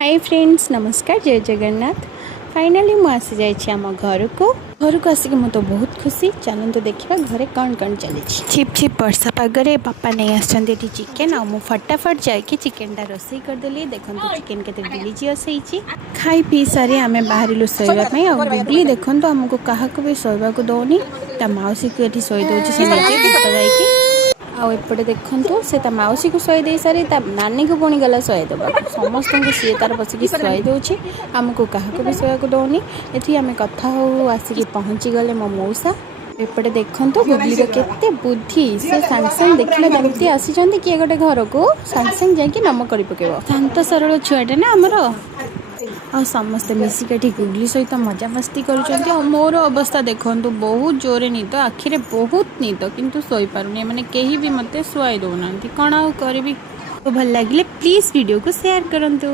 Hi friends, नमस्कार, जय Jagannath. Finally मु आसी जाइए आम घर को आसिक मु तो बहुत खुशी। चलते देखा घरे कौन कौन चली। छिप छिप वर्षा पगरे बापा नहीं आसछन्ते चिकेन आ मु फटाफट जाके चिकेनटा रोसई करदेली। देखो चिकेन केते डिलीजियस होईची। खाई पी सारी आमे बाहरिलु सोइबा आ गुगली देखो आमको क्या भी सोइबा को दौनी। ता मौसी को ये सोई दौर से जाइए आउ एपटे देखु से मौसी को शुई दे सारी नानी को पुणी गला शुई देवा समस्त को सी तार बसिक शुई दौर आमको क्या भी शुआ दौनी। ये आम कथा हो आसिक पहुँची गले मो मौसा। एपटे देखु गुगली केते बुद्धि से सांग सांग देखला जमती आसी किए गोटे घर को सांग सांग जाकि नम कर पकेब। शांत सरल छुआटे ना आमर आ समस्ते मिसिक गुगली सहित मजा मस्ती कर। मोर अवस्था देखो बहुत जोरे निद आखिरे बहुत निद किंतु सोई पारुनी मैंने कहीं भी मते शुआई दौना कौन आउ करी। तो भल लगे प्लीज वीडियो को शेयर करंतु।